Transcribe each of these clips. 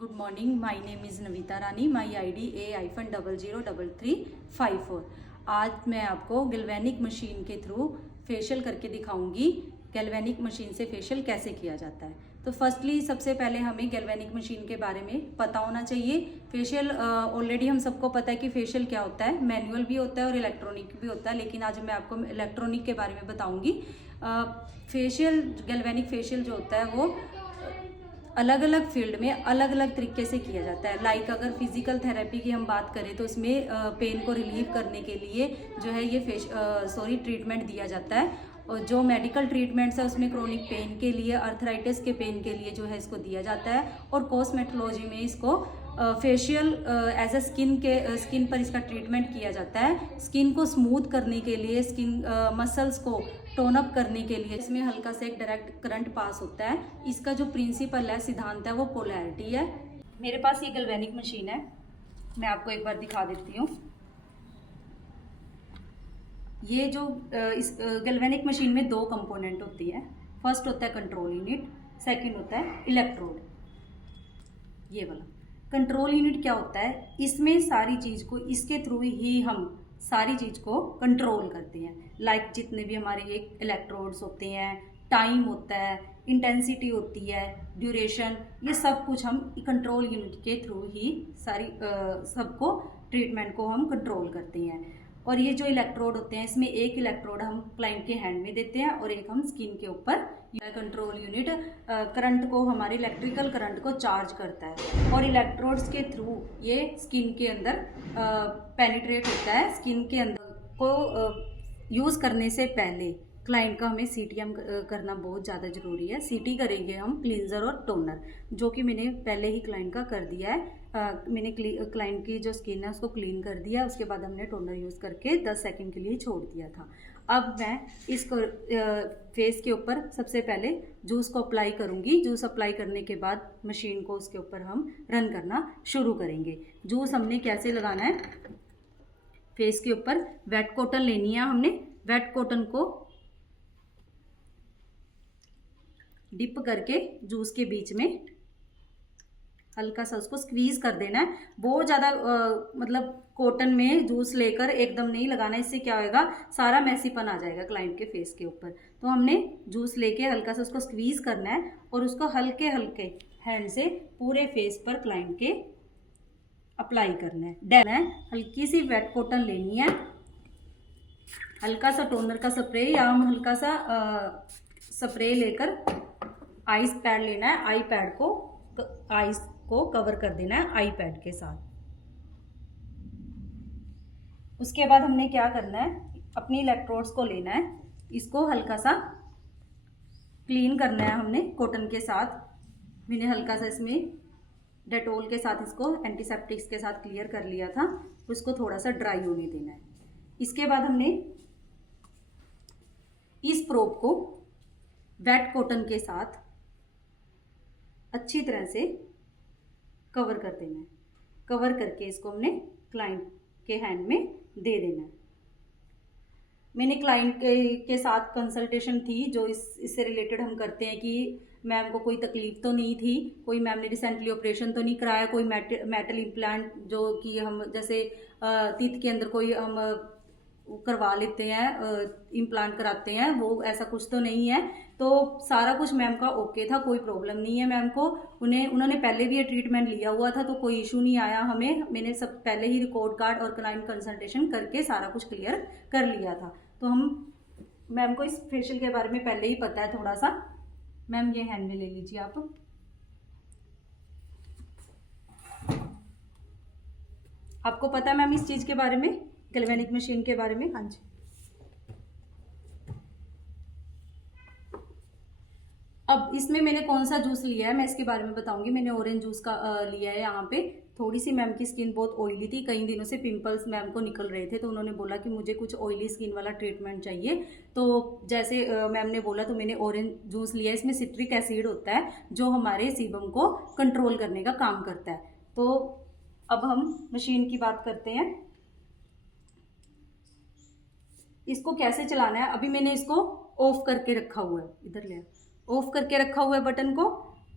Good morning, my name is Navita Rani. My ID A-003354। आज मैं आपको गैल्वेनिक मशीन के थ्रू फेशियल करके दिखाऊंगी। गैल्वेनिक मशीन से फेशियल कैसे किया जाता है। तो फर्स्टली सबसे पहले हमें गैल्वेनिक मशीन के बारे में पता होना चाहिए। फेशियल ऑलरेडी हम सबको पता है कि फेशियल क्या होता है। मैनुअल भी होता है और इलेक्ट्रॉनिक भी होता है, लेकिन आज मैं आपको इलेक्ट्रॉनिक के बारे में बताऊंगी। फेशियल, गैल्वेनिक फेशियल जो होता है वो अलग अलग फील्ड में अलग अलग तरीके से किया जाता है। लाइक अगर फिजिकल थेरेपी की हम बात करें तो इसमें पेन को रिलीव करने के लिए जो है ये ट्रीटमेंट दिया जाता है। और जो मेडिकल ट्रीटमेंट्स है उसमें क्रोनिक पेन के लिए, अर्थराइटिस के पेन के लिए जो है इसको दिया जाता है। और कॉस्मेटोलॉजी में इसको फेशियल एज ए स्किन पर इसका ट्रीटमेंट किया जाता है। स्किन को स्मूथ करने के लिए, स्किन मसल्स को टोन अप करने के लिए इसमें हल्का सा एक डायरेक्ट करंट पास होता है। इसका जो प्रिंसिपल है, सिद्धांत है, वो पोलैरिटी है। मेरे पास ये गैल्वेनिक मशीन है, मैं आपको एक बार दिखा देती हूँ। ये जो इस गैल्वेनिक मशीन में दो कंपोनेंट होती है। फर्स्ट होता है कंट्रोल यूनिट, सेकंड होता है इलेक्ट्रोड। ये वाला कंट्रोल यूनिट क्या होता है, इसमें सारी चीज़ को, इसके थ्रू ही हम सारी चीज़ को कंट्रोल करते हैं। लाइक जितने भी हमारे ये इलेक्ट्रोड्स होते हैं, टाइम होता है, इंटेंसिटी होती है, ड्यूरेशन, ये सब कुछ हम कंट्रोल यूनिट के थ्रू ही सारी सबको ट्रीटमेंट को हम कंट्रोल करते हैं। और ये जो इलेक्ट्रोड होते हैं, इसमें एक इलेक्ट्रोड हम क्लाइंट के हैंड में देते हैं और एक हम स्किन के ऊपर। कंट्रोल यूनिट करंट को, हमारे इलेक्ट्रिकल करंट को चार्ज करता है और इलेक्ट्रोड्स के थ्रू ये स्किन के अंदर पेनिट्रेट होता है। स्किन के अंदर को यूज़ करने से पहले क्लाइंट का हमें सीटीएम करना बहुत ज़्यादा ज़रूरी है। सीटी करेंगे हम क्लींजर और टोनर, जो कि मैंने पहले ही क्लाइंट का कर दिया है। मैंने क्लाइंट की जो स्किन है उसको क्लीन कर दिया, उसके बाद हमने टोनर यूज़ करके 10 सेकंड के लिए छोड़ दिया था। अब मैं इसको फेस के ऊपर सबसे पहले जूस को अप्लाई करूँगी। जूस अप्लाई करने के बाद मशीन को उसके ऊपर हम रन करना शुरू करेंगे। जूस हमने कैसे लगाना है, फेस के ऊपर वेट कॉटन लेनी है हमने। वेट कॉटन को डिप करके जूस के बीच में हल्का सा उसको स्क्वीज कर देना है। बहुत ज़्यादा मतलब कॉटन में जूस लेकर एकदम नहीं लगाना, इससे क्या होएगा, सारा मैसीपन आ जाएगा क्लाइंट के फेस के ऊपर। तो हमने जूस लेके हल्का सा उसको स्क्वीज करना है और उसको हल्के हल्के हैंड से पूरे फेस पर क्लाइंट के अप्लाई करना है। डैन है, हल्की सी वेट कॉटन लेनी है, हल्का सा टोनर का स्प्रे या हम हल्का सा स्प्रे लेकर आइस पैड लेना है। आई पैड को, आइस को कवर कर देना है आई पैड के साथ। उसके बाद हमने क्या करना है, अपनी इलेक्ट्रोड्स को लेना है, इसको हल्का सा क्लीन करना है हमने कॉटन के साथ। मैंने हल्का सा इसमें डेटोल के साथ, इसको एंटीसेप्टिक्स के साथ क्लियर कर लिया था। उसको थोड़ा सा ड्राई होने देना है। इसके बाद हमने इस प्रोब को वेट कॉटन के साथ अच्छी तरह से कवर कर देना है। कवर करके इसको हमने क्लाइंट के हैंड में दे देना है। मैंने क्लाइंट के साथ कंसल्टेशन थी, जो इससे रिलेटेड हम करते हैं कि मैम को कोई तकलीफ तो नहीं थी, कोई मैम ने रिसेंटली ऑपरेशन तो नहीं कराया, कोई मेटल इम्प्लांट जो कि हम जैसे टीथ के अंदर कोई हम करवा लेते हैं, इम्प्लांट कराते हैं, वो ऐसा कुछ तो नहीं है। तो सारा कुछ मैम का ओके था, कोई प्रॉब्लम नहीं है मैम को। उन्होंने पहले भी ये ट्रीटमेंट लिया हुआ था, तो कोई इशू नहीं आया हमें। मैंने सब पहले ही रिकॉर्ड कार्ड और क्लाइंट कंसल्टेशन करके सारा कुछ क्लियर कर लिया था। तो हम मैम को इस फेशियल के बारे में पहले ही पता है थोड़ा सा। मैम ये हैंड में ले लीजिए आप। आपको पता है मैम इस चीज़ के बारे में, गैल्वेनिक मशीन के बारे में? हाँ जी। अब इसमें मैंने कौन सा जूस लिया है मैं इसके बारे में बताऊंगी। मैंने ऑरेंज जूस का लिया है। यहाँ पे थोड़ी सी मैम की स्किन बहुत ऑयली थी, कई दिनों से पिंपल्स मैम को निकल रहे थे, तो उन्होंने बोला कि मुझे कुछ ऑयली स्किन वाला ट्रीटमेंट चाहिए। तो जैसे मैम ने बोला, तो मैंने ऑरेंज जूस लिया है। इसमें सिट्रिक एसिड होता है जो हमारे सीबम को कंट्रोल करने का काम करता है। तो अब हम मशीन की बात करते हैं, इसको कैसे चलाना है। अभी मैंने इसको ऑफ करके रखा हुआ है, इधर ले ऑफ करके रखा हुआ है बटन को।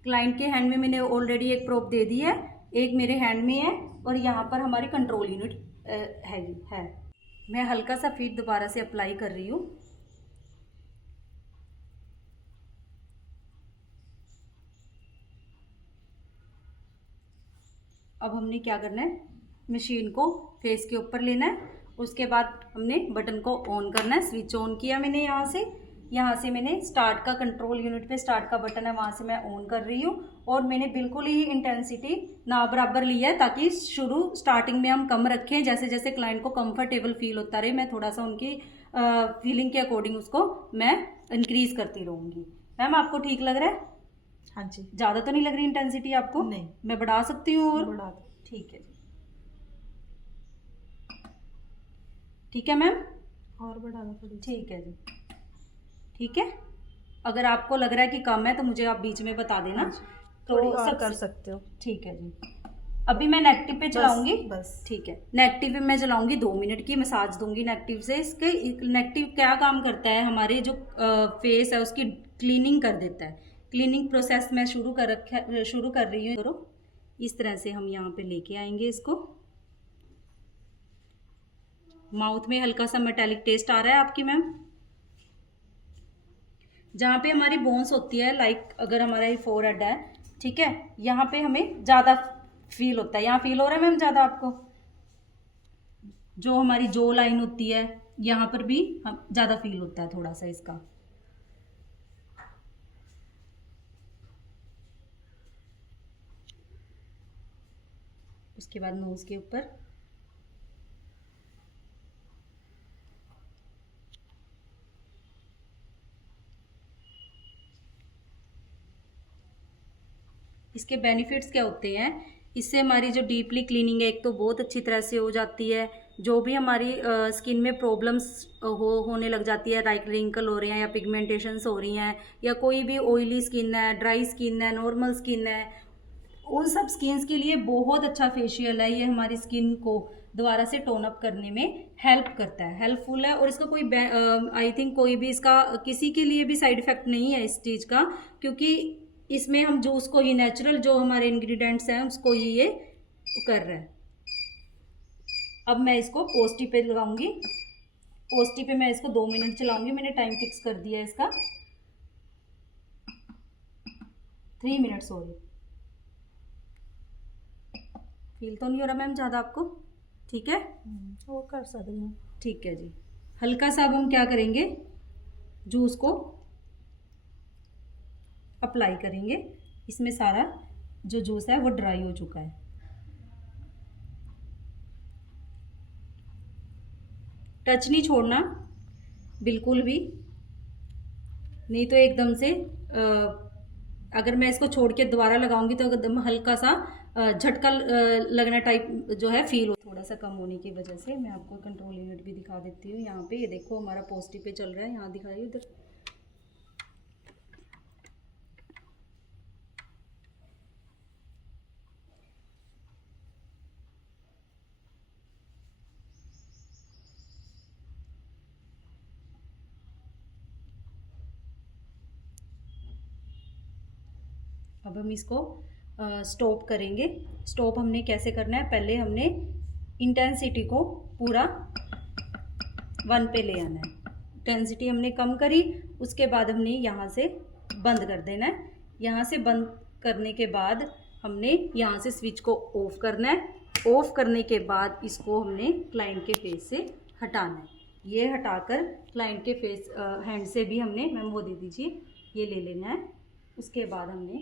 क्लाइंट के हैंड में मैंने ऑलरेडी एक प्रोब दे दी है, एक मेरे हैंड में है, और यहाँ पर हमारी कंट्रोल यूनिट है। मैं हल्का सा फीड दोबारा से अप्लाई कर रही हूँ। अब हमने क्या करना है, मशीन को फेस के ऊपर लेना है, उसके बाद हमने बटन को ऑन करना है। स्विच ऑन किया मैंने यहाँ से मैंने स्टार्ट का, कंट्रोल यूनिट पे स्टार्ट का बटन है, वहाँ से मैं ऑन कर रही हूँ। और मैंने बिल्कुल ही इंटेंसिटी ना बराबर लिया है, ताकि स्टार्टिंग में हम कम रखें, जैसे जैसे क्लाइंट को कंफर्टेबल फील होता रहे, मैं थोड़ा सा उनकी फीलिंग के अकॉर्डिंग उसको मैं इंक्रीज करती रहूँगी। मैम आपको ठीक लग रहा है? हाँ जी। ज़्यादा तो नहीं लग रही इंटेंसिटी आपको? नहीं। मैं बढ़ा सकती हूँ और? बढ़ा दो। ठीक है जी, ठीक है मैम, और बढ़ा दो थोड़ी। ठीक है जी, ठीक है। अगर आपको लग रहा है कि कम है तो मुझे आप बीच में बता देना। तो सब कर सकते हो। ठीक है जी। अभी मैं नेगेटिव पे चलाऊंगी, बस। ठीक है, नेगेटिव पे मैं चलाऊंगी, 2 मिनट की मसाज दूंगी नेगेटिव से। इसके नेगेटिव क्या काम करता है, हमारे जो फेस है उसकी क्लीनिंग कर देता है। क्लीनिंग प्रोसेस मैं शुरू कर रही हूँ। करो, इस तरह से हम यहाँ पे लेके आएंगे इसको। माउथ में हल्का सा मेटालिक टेस्ट आ रहा है आपकी मैम। जहाँ पे हमारी बोन्स होती है, लाइक अगर हमारा ये फोरहेड है, ठीक है, यहाँ पे हमें ज़्यादा फील होता है। यहाँ फील हो रहा है मैम ज़्यादा आपको? जो हमारी जो लाइन होती है यहाँ पर भी हम ज़्यादा फील होता है थोड़ा सा इसका। उसके बाद नोज के ऊपर, इसके बेनिफिट्स क्या होते हैं, इससे हमारी जो डीपली क्लीनिंग है एक तो बहुत अच्छी तरह से हो जाती है। जो भी हमारी स्किन में प्रॉब्लम्स होने लग जाती है, लाइक रिंकल हो रहे हैं या पिगमेंटेशंस हो रही हैं, या कोई भी ऑयली स्किन है, ड्राई स्किन है, नॉर्मल स्किन है, उन सब स्किन्स के लिए बहुत अच्छा फेशियल है। ये हमारी स्किन को दोबारा से टोन अप करने में हेल्प करता है, हेल्पफुल है। और इसका कोई आई थिंक कोई भी इसका किसी के लिए भी साइड इफेक्ट नहीं है इस चीज़ का, क्योंकि इसमें हम जो उसको ही नेचुरल जो हमारे इंग्रेडिएंट्स हैं उसको ही ये कर रहा है। अब मैं इसको पोस्टी पे लगाऊंगी। पोस्टी पे मैं इसको 2 मिनट चलाऊंगी। मैंने टाइम फिक्स कर दिया है इसका 3 मिनट। सॉरी, फील तो नहीं हो रहा मैम ज़्यादा आपको? ठीक है, वो कर सकते हैं। ठीक है जी। हल्का सा अब हम क्या करेंगे, जूस को अप्लाई करेंगे। इसमें सारा जो जूस है वो ड्राई हो चुका है। टच नहीं छोड़ना बिल्कुल भी, नहीं तो एकदम से अगर मैं इसको छोड़ के दोबारा लगाऊंगी तो एकदम हल्का सा झटका लगना टाइप जो है फील हो। थोड़ा सा कम होने की वजह से मैं आपको कंट्रोल यूनिट भी दिखा देती हूँ। यहाँ पे ये देखो हमारा पॉजिटिव पे चल रहा है, यहाँ दिखाइए उधर। अब हम इसको स्टॉप करेंगे। स्टॉप हमने कैसे करना है, पहले हमने इंटेंसिटी को पूरा 1 पे ले आना है। इंटेंसिटी हमने कम करी, उसके बाद हमने यहाँ से बंद कर देना है। यहाँ से बंद करने के बाद हमने यहाँ से स्विच को ऑफ करना है। ऑफ करने के बाद इसको हमने क्लाइंट के फेस से हटाना है। ये हटाकर क्लाइंट के फेस हैंड से भी हमने, मैम वो दे दीजिए, ये ले लेना है। उसके बाद हमने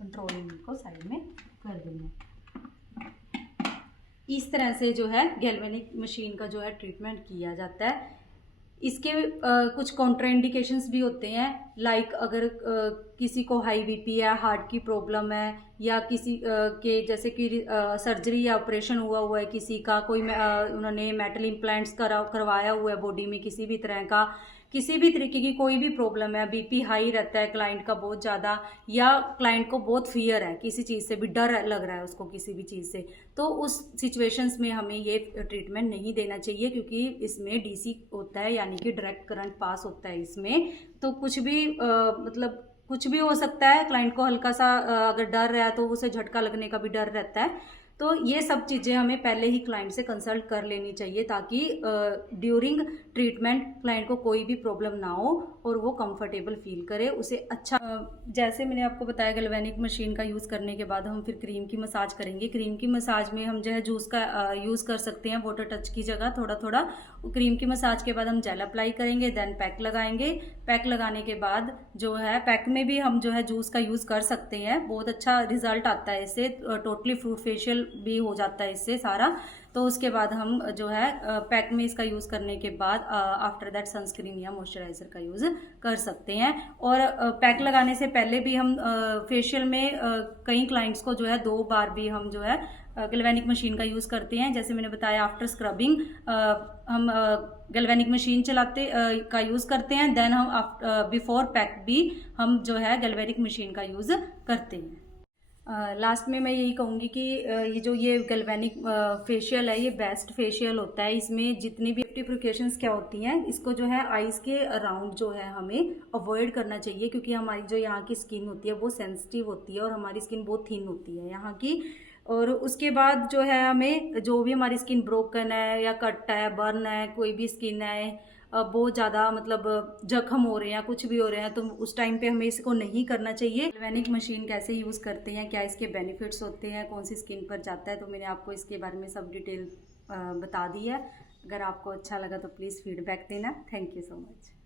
कंट्रोल यूनिट को साइड में कर देना है। इस तरह से जो है गैल्वेनिक मशीन का जो है ट्रीटमेंट किया जाता है। इसके कुछ कॉन्ट्राइंडिकेशंस भी होते हैं, लाइक अगर किसी को हाई बीपी है, हार्ट की प्रॉब्लम है, या किसी के जैसे कि सर्जरी या ऑपरेशन हुआ है किसी का, कोई उन्होंने मेटल इम्प्लांट्स करवाया हुआ है बॉडी में, किसी भी तरह का, किसी भी तरीके की कोई भी प्रॉब्लम है, बीपी हाई रहता है क्लाइंट का बहुत ज़्यादा, या क्लाइंट को बहुत फियर है किसी चीज़ से भी, डर लग रहा है उसको किसी भी चीज़ से, तो उस सिचुएशंस में हमें ये ट्रीटमेंट नहीं देना चाहिए, क्योंकि इसमें डीसी होता है, यानी कि डायरेक्ट करंट पास होता है इसमें। तो कुछ भी मतलब कुछ भी हो सकता है, क्लाइंट को हल्का सा अगर डर रहा है तो उसे झटका लगने का भी डर रहता है। तो ये सब चीज़ें हमें पहले ही क्लाइंट से कंसल्ट कर लेनी चाहिए ताकि ड्यूरिंग ट्रीटमेंट क्लाइंट को कोई भी प्रॉब्लम ना हो और वो कंफर्टेबल फील करे, उसे अच्छा जैसे मैंने आपको बताया गैल्वेनिक मशीन का यूज़ करने के बाद हम फिर क्रीम की मसाज करेंगे। क्रीम की मसाज में हम जो है जूस का यूज़ कर सकते हैं वाटर टच की जगह थोड़ा थोड़ा। क्रीम की मसाज के बाद हम जेल अप्लाई करेंगे, देन पैक लगाएंगे। पैक लगाने के बाद जो है पैक में भी हम जो है जूस का यूज़ कर सकते हैं, बहुत अच्छा रिजल्ट आता है इससे, टोटली फ्रूट फेशियल भी हो जाता है इससे सारा। तो उसके बाद हम जो है पैक में इसका यूज़ करने के बाद आफ्टर दैट सनस्क्रीन या मॉइस्चराइज़र का यूज़ कर सकते हैं। और पैक लगाने से पहले भी हम फेशियल में कई क्लाइंट्स को जो है 2 बार भी हम जो है गैल्वेनिक मशीन का यूज़ करते हैं। जैसे मैंने बताया आफ्टर स्क्रबिंग हम गैल्वेनिक मशीन चलाते का यूज़ करते हैं, देन हम बिफोर पैक भी हम जो है गैल्वेनिक मशीन का यूज़ करते हैं। लास्ट में मैं यही कहूँगी कि ये गैल्वेनिक फेशियल है, ये बेस्ट फेशियल होता है। इसमें जितनी भी सेफ्टी प्रिकॉशंस क्या होती हैं, इसको जो है आइज़ के अराउंड जो है हमें अवॉइड करना चाहिए, क्योंकि हमारी जो यहाँ की स्किन होती है वो सेंसिटिव होती है और हमारी स्किन बहुत थिन होती है यहाँ की। और उसके बाद जो है हमें जो भी हमारी स्किन ब्रोकन है या कट है, बर्न है, कोई भी स्किन है बहुत ज़्यादा मतलब जख्म हो रहे हैं, कुछ भी हो रहे हैं, तो उस टाइम पे हमें इसको नहीं करना चाहिए। गैल्वेनिक मशीन कैसे यूज़ करते हैं, क्या इसके बेनिफिट्स होते हैं, कौन सी स्किन पर जाता है, तो मैंने आपको इसके बारे में सब डिटेल बता दी है। अगर आपको अच्छा लगा तो प्लीज़ फीडबैक देना। Thank you so much.